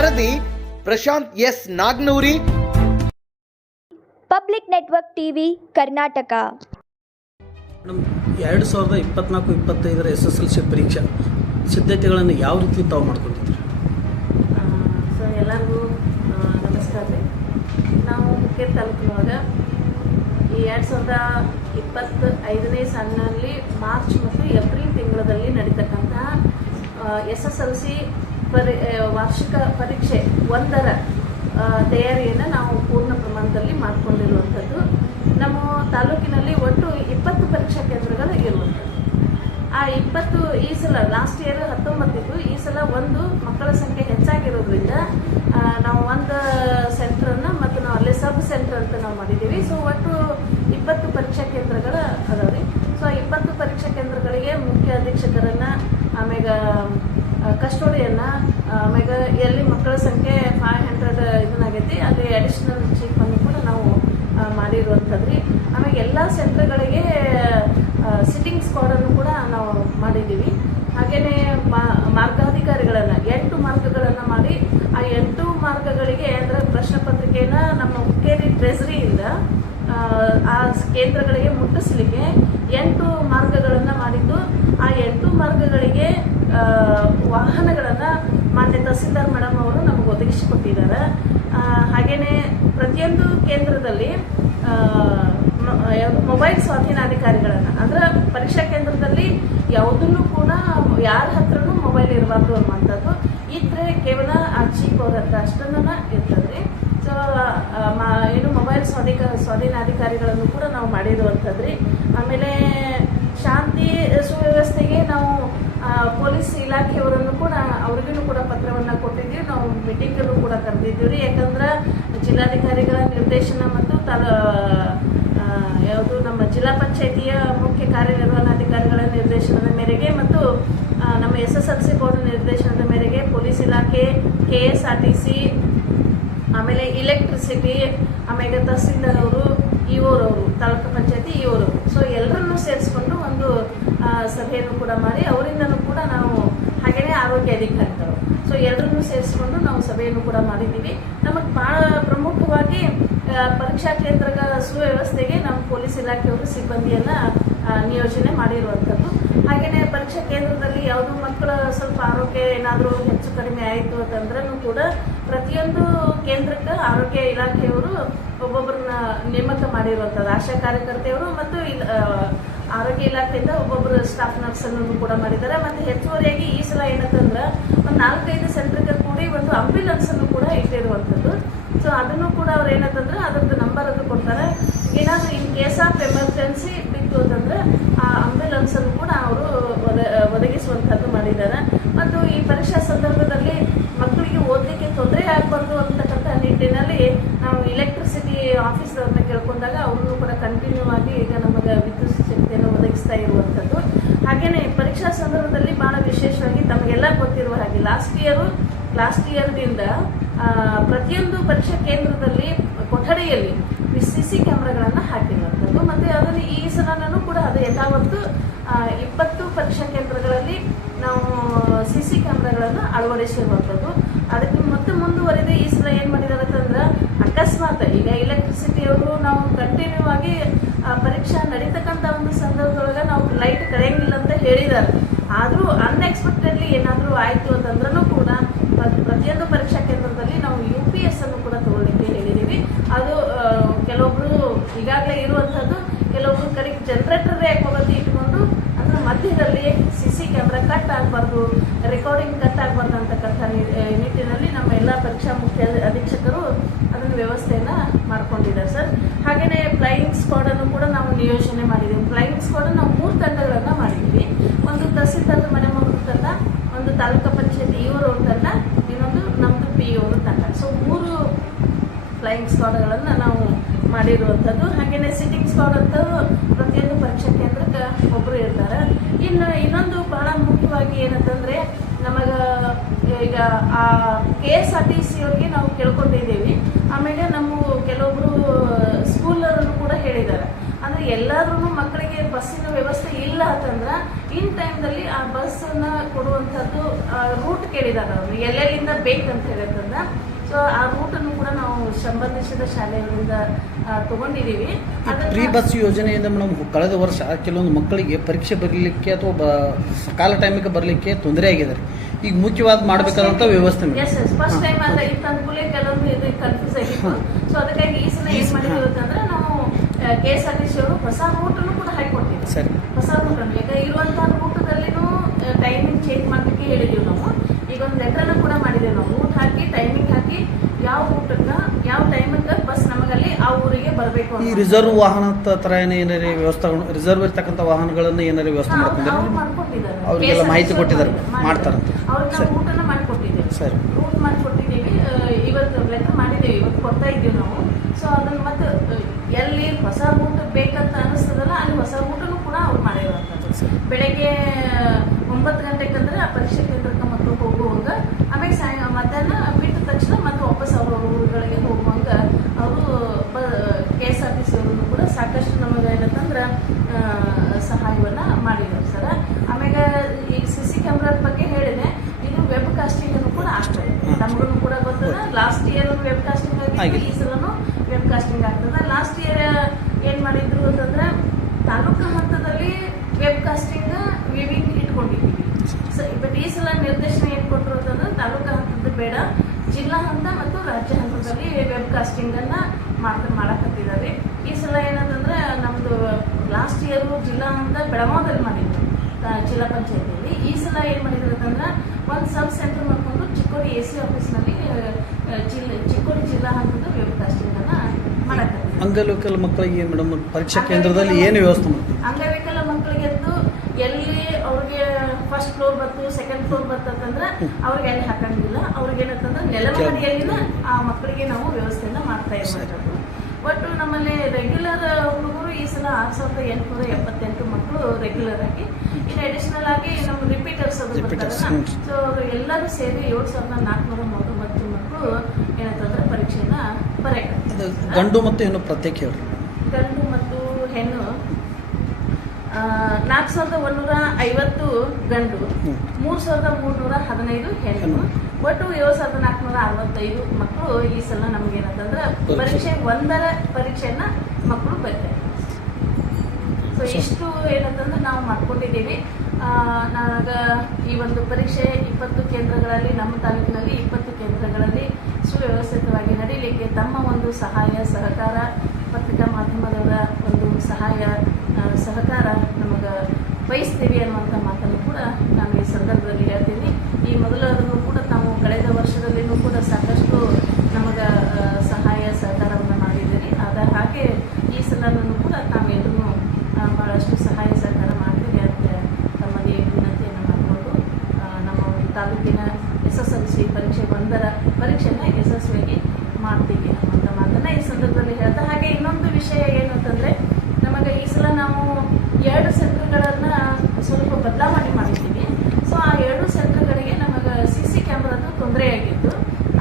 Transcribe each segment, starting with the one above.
ವರದಿ Prashant S Nagnoori. Public network TV Karnataka. Madam ಎರಡು ಸಾವಿರದ ಇಪ್ಪತ್ನಾಲ್ಕು ಇಪ್ಪತ್ತೈದರ ಎಸ್ ಎಸ್ ಎಲ್ ಸಿ ಪರೀಕ್ಷಾ ಸಿದ್ಧತೆಗಳನ್ನು ಯಾವ ರೀತಿ ತಾವು ಮಾಡ್ಕೊಂಡಿದ್ದೀರಿ? ಸೊ ಎಲ್ಲರಿಗೂ ನಮಸ್ಕಾರ ರೀ. ನಾವು ಮುಖ್ಯ ತಾಲೂಕಿನೊಳಗೆ ಈ ಎರಡು ಸಾವಿರದ ಇಪ್ಪತ್ತು ಐದನೇ ಸಾಲಿನಲ್ಲಿ ಮಾರ್ಚ್ ಮತ್ತು ಏಪ್ರಿಲ್ ತಿಂಗಳಲ್ಲಿ ನಡೀತಕ್ಕಂತಹ ಎಸ್ ಎಸ್ ಎಲ್ ಸಿ ಪರಿ ವಾರ್ಷಿಕ ಪರೀಕ್ಷೆ ಒಂದರ ತಯಾರಿಯನ್ನು ನಾವು ಪೂರ್ಣ ಪ್ರಮಾಣದಲ್ಲಿ ಮಾಡಿಕೊಂಡಿರುವಂಥದ್ದು. ನಮ್ಮ ತಾಲೂಕಿನಲ್ಲಿ ಒಟ್ಟು ಇಪ್ಪತ್ತು ಪರೀಕ್ಷಾ ಕೇಂದ್ರಗಳು ಇರುವಂಥದ್ದು. ಆ ಇಪ್ಪತ್ತು ಈ ಸಲ ಲಾಸ್ಟ್ ಇಯರ್ ಹತ್ತೊಂಬತ್ತಿತ್ತು ಈ ಸಲ ಒಂದು ಮಕ್ಕಳ ಸಂಖ್ಯೆ ಹೆಚ್ಚಾಗಿರೋದ್ರಿಂದ ನಾವು ಒಂದು ಸೆಂಟ್ರನ್ನು ಮತ್ತು ನಾವು ಅಲ್ಲೇ ಸಬ್ ಸೆಂಟರ್ ಅಂತ ನಾವು ಮಾಡಿದ್ದೀವಿ. ಸೊ ಒಟ್ಟು ಇಪ್ಪತ್ತು ಪರೀಕ್ಷಾ ಕೇಂದ್ರಗಳು ಅದಾವೆ ರೀ ಸೊ ಇಪ್ಪತ್ತು ಪರೀಕ್ಷಾ ಕೇಂದ್ರಗಳಿಗೆ ಮುಖ್ಯ ಅಧೀಕ್ಷಕರನ್ನು ಆಮ್ಯಾಗ ಕಸ್ಟೋಡಿಯನ್ನು ಮೆಗಾ ಎಲ್ಲಿ ಮಕ್ಕಳ ಸಂಖ್ಯೆ ಫೈವ್ ಹಂಡ್ರೆಡ್ ಇದನ್ನಾಗೈತಿ ಅಲ್ಲಿ ಅಡಿಷನಲ್ ಅನ್ನು ಕೂಡ ನಾವು ಆ, ಮಾಡಿರುವಂಥದ್ದು ರೀ ಆಮೇಲೆ ಎಲ್ಲ ಸೆಂಟ್ರ್ಗಳಿಗೆ ಸಿಟ್ಟಿಂಗ್ ಸ್ಕ್ವಾಡನ್ನು ಕೂಡ ನಾವು ಮಾಡಿದ್ದೀವಿ. ಹಾಗೆಯೇ ಮಾರ್ಗಾಧಿಕಾರಿಗಳನ್ನು ಎಂಟು ಮಾರ್ಗಗಳನ್ನು ಮಾಡಿ ಆ ಎಂಟು ಮಾರ್ಗಗಳಿಗೆ ಅಂದರೆ ಪ್ರಶ್ನೆ ನಮ್ಮ ಹುಕ್ಕೇರಿ ಟ್ರೆಸರಿಯಿಂದ ಆ ಕೇಂದ್ರಗಳಿಗೆ ಮುಟ್ಟಿಸ್ಲಿಕ್ಕೆ ಎಂಟು ಮಾರ್ಗಗಳನ್ನು ಮಾಡಿದ್ದು. ಆ ಎಂಟು ಮಾರ್ಗಗಳಿಗೆ ವಾಹನಗಳನ್ನು ಮಾನ್ಯ ತಹಸೀಲ್ದಾರ್ ಮೇಡಮ್ ಅವರು ನಮಗೆ ಒದಗಿಸಿಕೊಟ್ಟಿದ್ದಾರೆ. ಹಾಗೆಯೇ ಪ್ರತಿಯೊಂದು ಕೇಂದ್ರದಲ್ಲಿ ಮೊಬೈಲ್ ಸ್ವಾಧೀನಾಧಿಕಾರಿಗಳನ್ನು, ಅಂದ್ರೆ ಪರೀಕ್ಷಾ ಕೇಂದ್ರದಲ್ಲಿ ಯಾವುದನ್ನು ಕೂಡ ಯಾರ ಹತ್ರನೂ ಮೊಬೈಲ್ ಇರಬಾರ್ದು ಅನ್ನುವಂಥದ್ದು ಇದ್ರೆ ಕೇವಲ ಆ ಚೀಫ್ ಅವ್ರ ಹತ್ರ ಅಷ್ಟನ್ನ ಇರ್ತದೆ ಸೊ ಏನು ಮೊಬೈಲ್ ಸ್ವಾಧೀಕ, ಸ್ವಾಧೀನಾಧಿಕಾರಿಗಳನ್ನು ಕೂಡ ನಾವು ಮಾಡಿರುವಂಥದ್ರಿ. ಆಮೇಲೆ ಶಾಂತಿ ಸುವ್ಯವಸ್ಥೆಗೆ ನಾವು ಪೊಲೀಸ್ ಇಲಾಖೆಯವರನ್ನು ಕೂಡ ಅವ್ರಿಗೂ ಕೂಡ ಪತ್ರವನ್ನು ಕೊಟ್ಟಿದ್ದೀವಿ. ನಾವು ಮೀಟಿಂಗನ್ನು ಕೂಡ ಕರೆದಿದ್ದೀವಿ ರೀ ಯಾಕಂದ್ರೆ ಜಿಲ್ಲಾಧಿಕಾರಿಗಳ ನಿರ್ದೇಶನ ಮತ್ತು ತಲ ಯಾವುದು ನಮ್ಮ ಜಿಲ್ಲಾ ಪಂಚಾಯಿತಿಯ ಮುಖ್ಯ ಕಾರ್ಯನಿರ್ವಹಣಾಧಿಕಾರಿಗಳ ನಿರ್ದೇಶನದ ಮೇರೆಗೆ ಮತ್ತು ನಮ್ಮ S S L C board ನಿರ್ದೇಶನದ ಮೇರೆಗೆ ಪೊಲೀಸ್ ಇಲಾಖೆ, K S R T C, ಆಮೇಲೆ ಇಲೆಕ್ಟ್ರಿಸಿಟಿ ಆಮೇಲೆ ತಹಸೀಲ್ದಾರ್ ಅವರು, ಇ ಓರವರು ತಾಲೂಕು ಪಂಚಾಯತಿ ಇವರು ಸೊ ಎಲ್ಲರನ್ನೂ ಸೇರಿಸ್ಕೊಂಡು ಒಂದು ಸಭೆಯನ್ನು ಕೂಡ ಮಾಡಿ ಅವರಿಂದನೂ ಕೂಡ ನಾವು ಹಾಗೆಯೇ ಆರೋಗ್ಯ ಅಧಿಕಾರಿಗಳು. ಸೊ ಎಲ್ಲರನ್ನೂ ಸೇರಿಸ್ಕೊಂಡು ನಾವು ಸಭೆಯನ್ನು ಕೂಡ ಮಾಡಿದ್ದೀವಿ. ನಮಗೆ ಭಾಳ ಪ್ರಮುಖವಾಗಿ ಪರೀಕ್ಷಾ ಕೇಂದ್ರಗಳ ಸುವ್ಯವಸ್ಥೆಗೆ ನಮ್ಮ ಪೊಲೀಸ್ ಇಲಾಖೆಯವರು ಸಿಬ್ಬಂದಿಯನ್ನು ನಿಯೋಜನೆ ಮಾಡಿರುವಂಥದ್ದು. ಹಾಗೆಯೇ ಪರೀಕ್ಷಾ ಕೇಂದ್ರದಲ್ಲಿ ಯಾವುದೋ ಮಕ್ಕಳ ಸ್ವಲ್ಪ ಆರೋಗ್ಯ ಏನಾದರೂ ಹೆಚ್ಚು ಕಡಿಮೆ ಆಯಿತು ಅಂತಂದ್ರೂ ಕೂಡ ಪ್ರತಿಯೊಂದು ಕೇಂದ್ರಕ್ಕೆ ಆರೋಗ್ಯ ಇಲಾಖೆಯವರು ಒಬ್ಬೊಬ್ಬರನ್ನ ನೇಮಕ ಮಾಡಿರುವಂಥದ್ದು. ಆಶಾ ಕಾರ್ಯಕರ್ತೆಯವರು ಮತ್ತು ಆರೋಗ್ಯ ಇಲಾಖೆಯಿಂದ ಒಬ್ಬೊಬ್ಬರು ಸ್ಟಾಫ್ ನರ್ಸನ್ನು ಕೂಡ ಮಾಡಿದ್ದಾರೆ. ಮತ್ತು ಹೆಚ್ಚುವರಿಯಾಗಿ ಈ ಸಲ ಏನಂತಂದ್ರೆ ಒಂದು ನಾಲ್ಕೈದು ಸೆಂಟ್ರಿಗೆ ಕೂಡಿ ಒಂದು ಅಂಬ್ಯುಲೆನ್ಸನ್ನು ಕೂಡ ಇಟ್ಟಿರುವಂಥದ್ದು ಸೊ ಅದನ್ನು ಕೂಡ ಅವ್ರು ಏನಂತಂದ್ರೆ ಅದ್ರದ್ದು ನಂಬರ್ ಅದು ಕೊಡ್ತಾರೆ. ಏನಾದರೂ ಇನ್ ಕೇಸ್ ಆಫ್ ಎಮರ್ಜೆನ್ಸಿ ಬಿತ್ತು ಅಂತಂದ್ರೆ ಆ ಅಂಬ್ಯುಲೆನ್ಸನ್ನು ಕೂಡ ಅವರು ಒದ ಒದಗಿಸುವಂಥದ್ದು ಮಾಡಿದ್ದಾರೆ ಮತ್ತು ಈ ಪರೀಕ್ಷಾ ಸಂದರ್ಭದಲ್ಲಿ ಮಕ್ಕಳಿಗೆ ಓದಲಿಕ್ಕೆ ತೊಂದರೆ ಆಗಬಾರ್ದು ಅಂತಕ್ಕಂಥ ನಿಟ್ಟಿನಲ್ಲಿ ನಾವು ಇಲೆಕ್ಟ್ರಿಸಿಟಿ ಆಫೀಸರ್ನ ಕೇಳ್ಕೊಂಡಾಗ ಅವ್ರನ್ನೂ ಕೂಡ ಕಂಟಿನ್ಯೂ ಆಗಿ ಈಗ ನಮಗೆ ವಿದ್ಯುತ್ ಶಕ್ತಿಯನ್ನು ಒದಗಿಸ್ತಾ ಇರುವಂಥದ್ದು ಹಾಗೆಯೇ ಪರೀಕ್ಷಾ ಸಂದರ್ಭದಲ್ಲಿ ಭಾಳ ವಿಶೇಷವಾಗಿ ತಮಗೆಲ್ಲ ಗೊತ್ತಿರುವ ಹಾಗೆ ಲಾಸ್ಟ್ ಇಯರು ಲಾಸ್ಟ್ ಇಯರ್ದಿಂದ ಪ್ರತಿಯೊಂದು ಪರೀಕ್ಷಾ ಕೇಂದ್ರದಲ್ಲಿ ಕೊಠಡಿಯಲ್ಲಿ ಸಿ ಕ್ಯಾಮ್ರಾಗಳನ್ನು ಹಾಕಿರುವಂಥದ್ದು. ಮತ್ತು ಅದನ್ನು ಈ ಸಲನೂ ಕೂಡ ಅದು ಯಥಾವತ್ತು ಇಪ್ಪತ್ತು ಪರೀಕ್ಷಾ ಕೇಂದ್ರಗಳಲ್ಲಿ ನಾವು ಸಿ ಸಿ ಕ್ಯಾಮ್ರಾಗಳನ್ನು ಅಳವಡಿಸಿರುವಂಥದ್ದು. ಅದಕ್ಕೆ ಮತ್ತೆ ಮುಂದುವರೆದು ಈ ಸಲ ಏನು ಮಾಡಿದ್ದಾರೆ ಅಂತಂದ್ರೆ ಅಕಸ್ಮಾತ್ ಈಗ ಇಲೆಕ್ಟ್ರಿಸಿಟಿಯವರು ನಾವು ಕಂಟಿನ್ಯೂ ಆಗಿ ಪರೀಕ್ಷಾ ನಡೀತಕ್ಕಂಥ ಒಂದು ಸಂದರ್ಭದೊಳಗೆ ನಾವು ಲೈಟ್ ಕರೆಯಂಗಿಲ್ಲ ಅಂತ ಹೇಳಿದ್ದಾರೆ. ಆದರೂ ಅನ್ಎಕ್ಸ್ಪೆಕ್ಟೆಡ್ಲಿ ಏನಾದರೂ ಆಯಿತು ಅಂತಂದ್ರೂ ಕೂಡ ಪ್ರ- ಪ್ರತಿಯೊಂದು ಪರೀಕ್ಷಾ ಕೇಂದ್ರದಲ್ಲಿ ನಾವು ಯು ಪಿ ಎಸ್ ಅನ್ನು ಕೂಡ ತಗೊಳ್ಳಿಕ್ಕೆ ಹೇಳಿದ್ದೀವಿ ಅದು ಆ, ಕೆಲವೊಬ್ರು ಈಗಾಗಲೇ ಇರುವಂಥದ್ದು ಕೆಲವೊಬ್ರು ಕಡೆಗೆ ಜನರೇಟರ್ ಯಾಕೋಗತಿ ಇಟ್ಕೊಂಡು ಅಂದ್ರೆ ಮಧ್ಯದಲ್ಲಿ ಸಿ ಸಿ ಕ್ಯಾಮ್ರಾ ಕಟ್ ಆಗಬಾರ್ದು ರೆಕಾರ್ಡಿಂಗ್ ಕಟ್ ಆಗಬಾರ್ದು ಅಂತಕ್ಕಂಥ ನಿಟ್ಟಿನಲ್ಲಿ ನಮ್ಮ ಎಲ್ಲ ಪರೀಕ್ಷಾ ಮುಖ್ಯ ಅಧೀಕ್ಷಕರು ಅದನ್ನು ವ್ಯವಸ್ಥೆಯನ್ನು ಮಾಡ್ಕೊಂಡಿದ್ದಾರೆ ಸರ್. ಹಾಗೆಯೇ ಫ್ಲೈಯಿಂಗ್ ಸ್ಕ್ವಾಡನ್ನು ಕೂಡ ನಾವು ನಿಯೋಜನೆ ಮಾಡಿದ್ದೀವಿ. ಫ್ಲೈಯಿಂಗ್ ಸ್ಕ್ವಾಡ್ ನಾವು ಮೂರು ತಂಡಗಳನ್ನು ಮಾಡಿದ್ದೀವಿ. ಒಂದು ತಹಸೀಲ್ದಾರ್ ಮನೆ ಮಗಳು ತಂಡ, ಒಂದು ತಾಲೂಕು ಪಂಚಾಯತಿ ಇವರು ತಂಡ, ಇನ್ನೊಂದು ನಮ್ಮದು ಪಿ ಇವರು ತಂಡ. ಸೊ ಮೂರು ಫ್ಲೈಯಿಂಗ್ ಸ್ಕ್ವಾಡ್ಗಳನ್ನು ನಾವು ಮಾಡಿರುವಂಥದ್ದು. ಹಾಗೆಯೇ ಸಿಟ್ಟಿಂಗ್ ಸ್ಕ್ವಾಡ್ ಅಂತ ಪ್ರತಿಯೊಂದು ಪರೀಕ್ಷಾ ಕೇಂದ್ರಕ್ಕೆ ಒಬ್ಬರು ಇರ್ತಾರೆ. ಇನ್ನು ಇನ್ನೊಂದು ಬಹಳ ಮುಖ್ಯವಾಗಿ ಏನಂತಂದರೆ ನಮಗೆ ಈಗ ಆ K S R T C ಅವ್ರಿಗೆ ನಾವು ಕೇಳ್ಕೊಂಡಿದ್ದೀವಿ. ಆಮೇಲೆ ನಮ್ಮ ಕೆಲವೊಬ್ಬರು ಸ್ಕೂಲರನ್ನು ಕೂಡ ಹೇಳಿದ್ದಾರೆ. ಅಂದ್ರೆ ಎಲ್ಲಾದ್ರೂ ಮಕ್ಕಳಿಗೆ ಬಸ್ಸಿನ ವ್ಯವಸ್ಥೆ ಇಲ್ಲ ಅಂತಂದ್ರ ಇನ್ ಟೈಮ್ದಲ್ಲಿ ಆ ಬಸ್ ಅನ್ನ ಕೊಡುವಂತದ್ದು ರೂಟ್ ಕೇಳಿದಾರೆ ಅವರು. ಎಲ್ಲೆಲ್ಲಿಂದ ಬೇಕಂತ ಹೇಳಿದ್ರಿಂದ ಸೊ ಆ ರೂಟ್ ಅನ್ನು ಕೂಡ ನಾವು ಸಂಬಂಧಿಸಿದ ಶಾಲೆಗಳಿಂದ ತಗೊಂಡಿದ್ದೀವಿ. ಫ್ರೀ ಬಸ್ ಯೋಜನೆಯಿಂದ ಮೇಡಮ್ ಕಳೆದ ವರ್ಷ ಕೆಲವೊಂದು ಮಕ್ಕಳಿಗೆ ಪರೀಕ್ಷೆ ಬರಲಿಕ್ಕೆ ಅಥವಾ ಬ ಕಾಲ ಟೈಮಿಗೆ ಬರಲಿಕ್ಕೆ ತೊಂದರೆ ಆಗಿದೆ ರೀ. ಈಗ ಮುಖ್ಯವಾದ ಮಾಡಬೇಕಾದಂತ ವ್ಯವಸ್ಥೆ ಎಸ್ ಎಸ್ ಫಸ್ಟ್ ಟೈಮ್ ಅಲ್ಲ ಇತ್ತು ಅಂದ್ಕೂಲೆ ಕೆಲವೊಂದು ಇದು ಕನ್ಫ್ಯೂಸ್ ಆಗಿತ್ತು. ಸೊ ಅದಕ್ಕಾಗಿ ಈ ಸಲ ಏನ್ ಸ- ಮಾಡಿದ್ದೀವಿ ಅಂತಂದ್ರೆ ನಾವು K S R T C ಅವರು ಹೊಸ ರೂಟನ್ನು ಕೂಡ ಹಾಕೊಟ್ಟಿದ್ದೀವಿ. ಸರಿ. ಹೊಸ ರೂಟ್ ಅನ್ನು. ಈಗ ಇರುವಂತಹ ರೂಟದಲ್ಲಿನೂ ಟೈಮಿಂಗ್ ಚೇಂಜ್ ಮಾಡಲಿಕ್ಕೆ ಹೇಳಿದೀವಿ ನಾವು. ಈಗ ಒಂದು ಲೆಟರ್ನ ಕೂಡ ಮಾಡಿದ್ದೇವೆ ನಾವು ರೂಟ್ ಹಾಕಿ ಟೈಮಿಂಗ್ ಹಾಕಿ ಯಾವ ಊಟಕ್ಕೆ ಯಾವ ಟೈಮಿಗೆ ಬಸ್ ನಮಗಲ್ಲಿ ಆ ಊರಿಗೆ ಬರಬೇಕು ಈ ರಿಸರ್ವ್ ವಾಹನ ತರ ವ್ಯವಸ್ಥೆಗಳು ಏನಾರ ವ್ಯವಸ್ಥೆ ರಿಸರ್ವ್ ಇರ್ತಕ್ಕಂಥ ವಾಹನಗಳನ್ನು ಏನಾರ ವ್ಯವಸ್ಥೆ ಮಾಡ್ಕೊಂಡಿದ್ದಾರೆ ಅವರಿಗೆಲ್ಲ ಅವ್ರಿಗೆಲ್ಲ ಮಾಹಿತಿ ಕೊಟ್ಟಿದ್ದಾರೆ, ಮಾಡ್ತಾರೆ. ಅವ್ರಿಗೆ. ರೂಟನ್ನು ಮಾಡಿಕೊಟ್ಟಿದ್ದೇವೆ. ಸರಿ. ರೂಟ್ ಮಾಡಿಕೊಟ್ಟಿದ್ದೀವಿ ಇವತ್ತು ಲೆಕ್ಕ ಮಾಡಿದ್ದೇವೆ ಇವತ್ತು ಕೊಡ್ತಾ ಇದ್ದೀವಿ ನಾವು. ಸೊ ಅದನ್ನ ಮತ್ತೆ ಎಲ್ಲಿ ಹೊಸ ರೂಟ್ ಬೇಕಂತ ಅನಿಸ್ತದಲ್ಲ ಅಲ್ಲಿ ಹೊಸ ಊಟನೂ ಕೂಡ ಅವ್ರು ಮಾಡಿರುವಂಥದ್ದು. ಬೆಳಗ್ಗೆ ಒಂಬತ್ತು ಗಂಟೆಗಂದ್ರೆ ಆ ಪರೀಕ್ಷೆ ಮಕ್ಕಳು ಹೋಗುವಂಗ ಆಮೇಲೆ ಸಾಯ ಮಧ್ಯಾಹ್ನ ಬಿಟ್ಟ ತಕ್ಷಣ ಮತ್ತೆ ವಾಪಸ್ ಅವ್ರ ಊರುಗಳಿಗೆ ಹೋಗುವಂಗ ಅವರು K S R T C ಅವರನ್ನು ಕೂಡ ಸಾಕಷ್ಟು ನಮಗೆ ಏನಂತಂದ್ರೆ ಆ, ಸಹಾಯವನ್ನ ಮಾಡಿದ್ದಾರೆ ಸರ್ ಆಮೇಲೆ ಈ ಸಿ ಸಿ ಕ್ಯಾಮ್ರಾ ಬಗ್ಗೆ ಹೇಳಿದೆ ಇದು ವೆಬ್ ಕಾಸ್ಟಿಂಗ್ ಅನ್ನು ಕೂಡ ಆಗ್ತದೆ ಹ್ಮ್. ನಮಗೂ ಕೂಡ ಗೊತ್ತದ ಲಾಸ್ಟ್ ಇಯರ್ ವೆಬ್ ಕಾಸ್ಟಿಂಗ್ ಆಗಿತ್ತು ಆಗಿದೆ. ಈ ಸಲನು ವೆಬ್ ಕಾಸ್ಟಿಂಗ್ ಆಗ್ತದೆ. ಲಾಸ್ಟ್ ಇಯರ್ ಏನ್ ಮಾಡಿದ್ರು ಅಂತಂದ್ರೆ, ತಾಲೂಕು ಹಂತದಲ್ಲಿ ವೆಬ್ ಕಾಸ್ಟಿಂಗ್ ವಿವಿಂಗ್ ಇಟ್ಕೊಂಡಿದ್ದೀವಿ. ಬಟ್ ಈ ಸಲ ನಿರ್ದೇಶನ ಏನ್ ಕೊಟ್ಟರು ಅಂತಂದ್ರೆ, ತಾಲೂಕು ಹಂತದ ಬೇಡ, ಜಿಲ್ಲಾ ಹಂತ ಮತ್ತು ರಾಜ್ಯ ಹಂತದಲ್ಲಿ ವೆಬ್ ಕಾಸ್ಟಿಂಗ್ ಅನ್ನ ಮಾತ್ರ ಮಾಡಕತ್ತಿದ್ದಾರೆ. ಈ ಸಲ ಏನಂತಂದ್ರೆ, ನಮ್ದು ಲಾಸ್ಟ್ ಇಯರ್ ಜಿಲ್ಲಾ ಹಂತ ಬೆಳಗಾವದಲ್ಲಿ ಮಾಡಿದ್ರು ಜಿಲ್ಲಾ ಪಂಚಾಯತಿಯಲ್ಲಿ ಈ ಸಲ ಏನ್ ಮಾಡಿದ್ರು ಅಂತಂದ್ರೆ, ಒಂದು ಸಬ್ ಸೆಂಟರ್ ಮಾಡ್ಕೊಂಡು ಚಿಕ್ಕೋಡಿ ಎ ಸಿ ಆಫೀಸ್ನಲ್ಲಿ ಜಿಲ್ಲೆ ಚಿಕ್ಕೋಡಿ ಜಿಲ್ಲಾ ಹಂತದ ಅಂಗವಿಕಲ ಮಕ್ಕಳಿಗೆ ಏನು ಮೇಡಮ್ ಪರೀಕ್ಷಾ ಕೇಂದ್ರದಲ್ಲಿ ಏನು ವ್ಯವಸ್ಥೆ ಮಾಡ್ತೀವಿ ಅಂಗವಿಕಲ ಮಕ್ಕಳಿಗೆ ಅಂತೂ ಎಲ್ಲಿ ಅವ್ರಿಗೆ ಫಸ್ಟ್ ಫ್ಲೋರ್ ಬಂತು ಸೆಕೆಂಡ್ ಫ್ಲೋರ್ ಬರ್ತಂದ್ರೆ ಅವ್ರಿಗೆ ಅಲ್ಲಿ ಹಾಕಂಗಿಲ್ಲ. ಅವ್ರಿಗೆ ಏನಂತಂದ್ರೆ ನೆಲಮಡಿಯಲ್ಲಿನ ಆ ಮಕ್ಕಳಿಗೆ ನಾವು ವ್ಯವಸ್ಥೆಯನ್ನ ಮಾಡ್ತಾ ಇರುವಂಥದ್ದು ಒಟ್ಟು ನಮ್ಮಲ್ಲಿ ರೆಗ್ಯುಲರ್ ಹುಡುಗರು ಈ ಸಲ ಆರು ಸಾವಿರದ ಎಂಟುನೂರ ಎಪ್ಪತ್ತೆಂಟು ಮಕ್ಕಳು ರೆಗ್ಯುಲರ್ ಆಗಿ ಇನ್ನು ಅಡಿಷನಲ್ ಆಗಿ ನಮ್ಮ ರಿಪೀಟರ್ಸ್ ಅದು ಬರ್ತಾರಲ್ಲ. ಸೊ ಅವರು ಎಲ್ಲರೂ ಸೇರಿ ಏಳು ಸಾವಿರದ ನಾಲ್ಕುನೂರ ಮೂವತ್ತೊಂಬತ್ತು ಮಕ್ಕಳು ಏನಂತಂದ್ರೆ ಪರೀಕ್ಷೆಯನ್ನ ಬರೆಯಕ್ಕೆ ಗಂಡು ಮತ್ತು ಹೆಣ್ಣು ಪ್ರತ್ಯೇಕ ಹೇಳ್ರಿ ಗಂಡು ಮತ್ತು ಹೆಣ್ಣು. ನಾಲ್ಕು ಸಾವಿರದ ಒಂದೂರ ಐವತ್ತು ಗಂಡು. ಮೂರು ಸಾವಿರದ ಮೂರ್ನೂರ ಹದಿನೈದು ಹೆಣ್ಣು. ಒಟ್ಟು ಏಳು ಸಾವಿರದ ನಾಲ್ಕುನೂರ ಅರವತ್ತೈದು ಮಕ್ಕಳು ಈ ಸಲ ನಮ್ಗೆ ಏನಂತಂದ್ರೆ ಪರೀಕ್ಷೆ. ಒಂದರ ಪರೀಕ್ಷೆಯನ್ನ ಮಕ್ಕಳು ಬರ್ತಾರೆ. ಸೊ- ಇಷ್ಟು ಏನಂತಂದ್ರೆ ನಾವು ಮಾಡ್ಕೊಂಡಿದ್ದೀವಿ. ಆ, ನಾವಾಗ ಈ ಒಂದು ಪರೀಕ್ಷೆ ಇಪ್ಪತ್ತು ಕೇಂದ್ರಗಳಲ್ಲಿ ನಮ್ಮ ತಾಲೂಕಿನಲ್ಲಿ ಇಪ್ಪತ್ತು ಕೇಂದ್ರಗಳಲ್ಲಿ ಸುವ್ಯವಸ್ಥಿತವಾಗಿ ನಡೀಲಿಕ್ಕೆ ತಮ್ಮ ಒಂದು ಸಹಾಯ ಸಹಕಾರ ಪತ್ರಿಕಾ ಮಾಧ್ಯಮದವರ ಒಂದು ಸಹಾಯ ಸಹಕಾರ ನಮಗೆ ಬಯಸ್ತೀವಿ ಅನ್ನುವಂಥ ಮಾತನ್ನು ಕೂಡ ನಾನು ಈ ಸಂದರ್ಭದಲ್ಲಿ ಹೇಳ್ತೀನಿ ಈ ಮೊದಲಾದರೂ ಕೂಡ ತಾವು ಕಳೆದ ವರ್ಷದಲ್ಲಿನೂ ಕೂಡ ಸಾಕಷ್ಟು ನಮಗೆ ಆ, ಸಹಾಯ ಸಹಕಾರವನ್ನು ಮಾಡಿದ್ದೀರಿ ಆದ ಹಾಗೆ ಈ ಸಲನೂ ಕೂಡ ತಾವೆಲ್ಲರೂ ಆ, ಬಹಳಷ್ಟು ಸಹಾಯ ಸಹಕಾರ ಮಾಡ್ತೀರಿ ಅಂತ ತಮಗೆ ವಿನಂತಿಯನ್ನು ಮಾಡಿಕೊಂಡು ಆ, ನಮ್ಮ ಒಂದು ತಾಲೂಕಿನ ಎಸ್ ಎಸ್ ಎಲ್ ಸಿ ಪರೀಕ್ಷೆ ಒಂದರ ಪರೀಕ್ಷೆನ ಯಶಸ್ವಿಯಾಗಿ ಮಾಡ್ತೀವಿ ಅನ್ನುವಂಥ ಮಾತನ್ನ ಈ ಸಂದರ್ಭದಲ್ಲಿ ಹೇಳ್ತಾ ಹಾಗೆ ಇನ್ನೊಂದು ವಿಷಯ ಏನು ಅಂತಂದ್ರೆ ನಮಗೆ ಈ ಸಲ ನಾವು ಎರಡು ಸೆಂಟರ್ಗಳನ್ನ ಸ್ವಲ್ಪ ಬದಲಾವಣೆ ಮಾಡಿದ್ದೀವಿ. ಸೊ ಆ ಎರಡು ಸೆಂಟರ್ಗಳಿಗೆ ನಮಗೆ ಸಿ ಸಿ ಕ್ಯಾಮ್ರಾದ ತೊಂದರೆ ಆಗಿತ್ತು.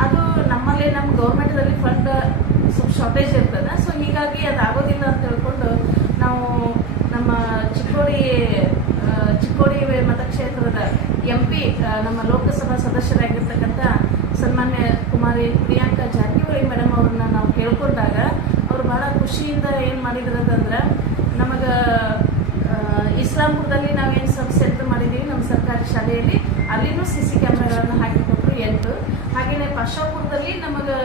ಅದು ನಮ್ಮಲ್ಲಿ ನಮ್ಮ ಗೌರ್ಮೆಂಟಲ್ಲಿ ಫಂಡ್ ಸ್ವಲ್ಪ ಶಾರ್ಟೇಜ್ ಇರ್ತದೆ. ಸೊ ಹೀಗಾಗಿ ಅದು ಆಗೋದಿಲ್ಲ ಅಂತ ಹೇಳ್ಕೊಂಡು ನಾವು ನಮ್ಮ ಚಿಕ್ಕೋಡಿ ಚಿಕ್ಕೋಡಿ ಮತಕ್ಷೇತ್ರದ ಎಂ ಪಿ ನಮ್ಮ ಲೋಕಸಭಾ ಸದಸ್ಯರಾಗಿರ್ತಕ್ಕಂಥ ಸನ್ಮಾನ್ಯ ಕುಮಾರಿ ಪ್ರಿಯಾಂಕಾ ಜಾರಕಿಹೊಳಿ ಮೇಡಮ್ ಅವ್ರನ್ನ ನಾವು ಕೇಳ್ಕೊಂಡಾಗ ಅವ್ರು ಬಹಳ ಖುಷಿಯಿಂದ ಏನು ಮಾಡಿದ್ರಂತಂದ್ರೆ, ನಮಗೆ ಇಸ್ಲಾಂಪುರದಲ್ಲಿ ನಾವೇನು ಸ್ವಲ್ಪ ಸೆಂಟರ್ ಮಾಡಿದ್ದೀವಿ ನಮ್ಮ ಸರ್ಕಾರಿ ಶಾಲೆಯಲ್ಲಿ ಅಲ್ಲಿನೂ ಸಿ ಸಿ ಕ್ಯಾಮ್ರಾಗಳನ್ನು ಹಾಕಿಕೊಟ್ರು ಎಂಟು ಹಾಗೆಯೇ ಪಾಶಾಪುರದಲ್ಲಿ ನಮಗೆ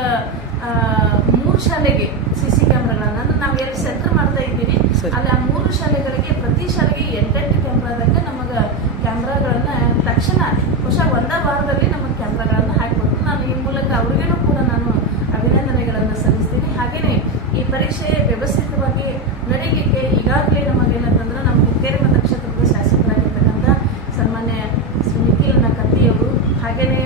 ಮೂರು ಶಾಲೆಗೆ ಸಿ ಸಿ ಕ್ಯಾಮ್ರಾಗಳನ್ನು ನಾವು ಎಲ್ಲಿ ಸೆಂಟರ್ ಮಾಡ್ತಾ ಇದ್ದೀವಿ. ಅಲ್ಲಿ ಆ ಮೂರು ಶಾಲೆಗಳಿಗೆ ಪ್ರತಿ ಶಾಲೆಗೆ ಎಂಟೆಂಟು ಕ್ಯಾಮ್ರಾದಾಗ ನಮಗೆ ಕ್ಯಾಮ್ರಾಗಳನ್ನ ತಕ್ಷಣ ಹೊಸ ಒಂದ ವಾರದಲ್ಲಿ ನಮಗೆ ಕ್ಯಾಮ್ರಾಗಳನ್ನ ಹಾಕಿಕೊಟ್ರು ನಾನು ಈ ಮೂಲಕ ಅವ್ರಿಗೇನು ಕೂಡ ನಾನು ಅಭಿನಂದನೆಗಳನ್ನು ಸಲ್ಲಿಸ್ತೀನಿ ಹಾಗೆಯೇ ಈ ಪರೀಕ್ಷೆ ವ್ಯವಸ್ಥಿತವಾಗಿ ನಡೀಲಿಕ್ಕೆ ಈಗಾಗಲೇ ನಮಗೇನಂತಂದ್ರೆ ನಮ್ಮ ಹುಕ್ಕೇರಿ ಮತಕ್ಷೇತ್ರದ ಶಾಸಕರಾಗಿರ್ತಕ್ಕಂಥ ಸನ್ಮಾನ್ಯ ಶ್ರೀ ನಿಖಿಲನ ಕತ್ತಿಯವರು ಹಾಗೆಯೇ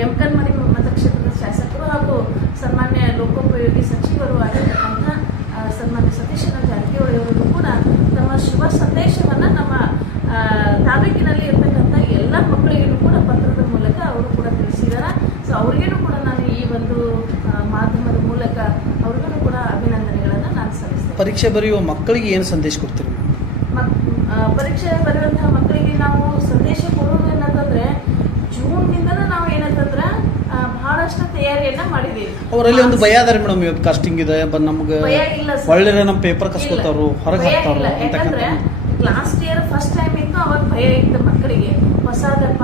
ಯಮಕನ್ಮರಿ ಮತಕ್ಷೇತ್ರದ ಶಾಸಕರು ಹಾಗೂ ಸನ್ಮಾನ್ಯ ಲೋಕೋಪಯೋಗಿ ಸಚಿವರು ಆಗಿರ್ತಕ್ಕಂಥ ಆ, ಸನ್ಮಾನ್ಯ ಸತೀಶನ ಜಾರಕಿಹೊಳಿ ಅವರು ಕೂಡ ತಮ್ಮ ಪರೀಕ್ಷೆ ಬರೆಯುವ ಮಕ್ಕಳಿಗೆ ಏನು ಸಂದೇಶ ಕೊಡ್ತೀರಿ ಪರೀಕ್ಷೆ ಬರೆಯುವಂತಹ ಮಕ್ಕಳಿಗೆ ನಾವು ಸಂದೇಶ ಕೊಡೋದು ಏನಂತಂದ್ರೆ ಜೂನ್ನಿಂದನೂ ನಾವು ಏನಂತಂದ್ರೆ ಬಹಳಷ್ಟು ತಯಾರಿಯನ್ನ ಮಾಡಿದೀವಿ ಅವರಲ್ಲಿ ಒಂದು ಭಯ ಅದಾರೆ ಮೇಡಮ್ ಇವತ್ತು ಕಾಸ್ಟಿಂಗ್ ಇದೆ ಬಟ್ ನಮ್ಗೆ. ಒಳ್ಳೆ ನಮ್ಮ ಪೇಪರ್ ಕಸ್ಕೋತಾರು. ಹೊರಗೆ ಹಾಕ್ತಾರು. ಯಾಕಂದ್ರೆ ಲಾಸ್ಟ್ ಇಯರ್ ಫಸ್ಟ್ ಟೈಮ್ ಇತ್ತು ಅವಾಗ ಭಯ ಇತ್ತು ಮಕ್ಕಳಿಗೆ ಹೊಸದಪ್ಪ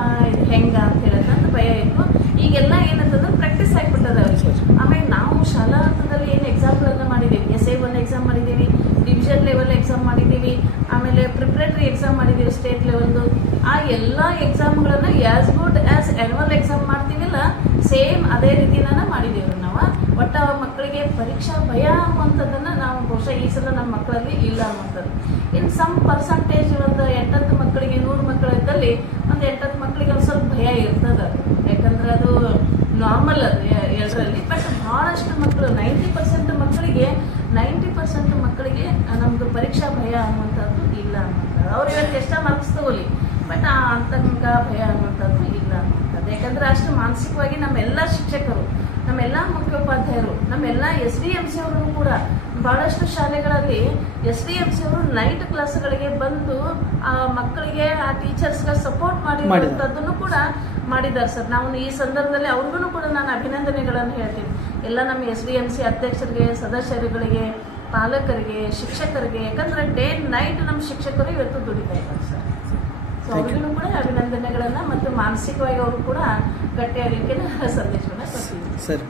ಹೆಂಗ ಅಂತ ಹೇಳೋದಂತ ಭಯ ಇತ್ತು ಈಗೆಲ್ಲ ಏನಂತಂದ್ರೆ ಪ್ರಾಕ್ಟೀಸ್ ಆಗಿಬಿಟ್ಟದ ಅವ್ರಿಗೆ ಆಮೇಲೆ ನಾವು ಶಾಲಾ ಹಂತದಲ್ಲಿ ಏನು ಎಕ್ಸಾಮ್ಗಳನ್ನ ಮಾಡಿದ್ದೀವಿ ಎಸ್ ಎ ಒನ್ ಎಕ್ಸಾಮ್ ಮಾಡಿದ್ದೀವಿ ಡಿವಿಷನ್ ಲೆವೆಲ್ ಎಕ್ಸಾಮ್ ಮಾಡಿದ್ದೀವಿ ಆಮೇಲೆ ಪ್ರಿಪ್ರೇಟರಿ ಎಕ್ಸಾಮ್ ಮಾಡಿದ್ದೀವಿ ಸ್ಟೇಟ್ ಲೆವೆಲ್ದು ಆ ಎಲ್ಲ ಎಕ್ಸಾಮ್ಗಳನ್ನು as good as annual exam ಮಾಡ್ತೀವಲ್ಲ ಸೇಮ್ ಅದೇ ರೀತಿನ ಮಾಡಿದ್ದೀವಿ ನಾವು. ಒಟ್ಟು ಮಕ್ಕಳಿಗೆ ಪರೀಕ್ಷಾ ಭಯ ಅನ್ನುವಂಥದ್ದನ್ನು ನಾವು ಬಹುಶಃ ಈ ಸಲ ನಮ್ಮ ಮಕ್ಕಳಲ್ಲಿ ಇಲ್ಲ ಅನ್ನುವಂಥದ್ದು. ಇನ್ನು ಸಮ್ ಪರ್ಸಂಟೇಜ್ ಒಂದು ಎಂಟತ್ತು ಮಕ್ಕಳಿಗೆ ನೂರು ಮಕ್ಕಳಿದ್ದಲ್ಲಿ ಒಂದು ಎಂಟತ್ತು ಮಕ್ಕಳಿಗೆ ಒಂದು ಸ್ವಲ್ಪ ಭಯ ಇರ್ತದೆ. ಯಾಕಂದ್ರೆ ಅದು ನಾರ್ಮಲ್ ಅದು ಎಲ್ಲರಲ್ಲಿ ಬಟ್ ಭಾಳಷ್ಟು ಮಕ್ಕಳು ನೈಂಟಿ ಪರ್ಸೆಂಟ್ ಮಕ್ಕಳಿಗೆ ನೈಂಟಿ ಪರ್ಸೆಂಟ್ ಮಕ್ಕಳಿಗೆ ನಮ್ಮದು ಪರೀಕ್ಷಾ ಭಯ ಅನ್ನುವಂಥದ್ದು ಇಲ್ಲ ಅನ್ನುವಂಥದ್ದು. ಅವ್ರು ಇವತ್ತು ಎಷ್ಟೋ ಮಾರ್ಕ್ಸ್ ತಗೊಳ್ಳಿ. ಬಟ್ ಅಂತ ಭಯ ಅನ್ನುವಂಥದ್ದು ಇಲ್ಲ ಅನ್ನುವಂಥದ್ದು. ಯಾಕಂದ್ರೆ ಅಷ್ಟು ಮಾನಸಿಕವಾಗಿ ನಮ್ಮೆಲ್ಲ ಶಿಕ್ಷಕರು, ನಮ್ಮೆಲ್ಲ ಮುಖ್ಯೋಪಾಧ್ಯಾಯರು, ನಮ್ಮೆಲ್ಲ ಎಸ್ ಡಿ ಎಂ ಸಿ ಅವರು ಕೂಡ ಬಹಳಷ್ಟು ಶಾಲೆಗಳಲ್ಲಿ ಎಸ್ ಡಿ ಎಂ ಸಿ ಅವರು ನೈಟ್ ಕ್ಲಾಸ್ಗಳಿಗೆ ಬಂದು ಆ ಮಕ್ಕಳಿಗೆ, ಆ ಟೀಚರ್ಸ್ಗೆ ಸಪೋರ್ಟ್ ಮಾಡಿರುವಂಥದ್ದನ್ನು ಕೂಡ ಮಾಡಿದ್ದಾರೆ ಸರ್. ನಾವು ಈ ಸಂದರ್ಭದಲ್ಲಿ ಅವ್ರಿಗೂ ಕೂಡ ನಾನು ಅಭಿನಂದನೆಗಳನ್ನು ಹೇಳ್ತೀನಿ. ಎಲ್ಲ ನಮ್ಮ ಎಸ್ ಡಿ ಎಂ ಸಿ ಅಧ್ಯಕ್ಷರಿಗೆ, ಸದಸ್ಯರುಗಳಿಗೆ, ಪಾಲಕರಿಗೆ, ಶಿಕ್ಷಕರಿಗೆ, ಯಾಕಂದ್ರೆ ಡೇ ನೈಟ್ ನಮ್ಮ ಶಿಕ್ಷಕರು ಇವತ್ತು ದುಡಿತಾ ಇದ್ದಾರೆ ಸರ್. ಸೊ ಕೂಡ ಅಭಿನಂದನೆಗಳನ್ನ ಮತ್ತು ಮಾನಸಿಕವಾಗಿ ಅವರು ಕೂಡ ಗಟ್ಟಿಯಾಗಲಿಕ್ಕೆ ಸಂದೇಶವನ್ನು ಕೊಡ್ತೀವಿ. ಸರಿ.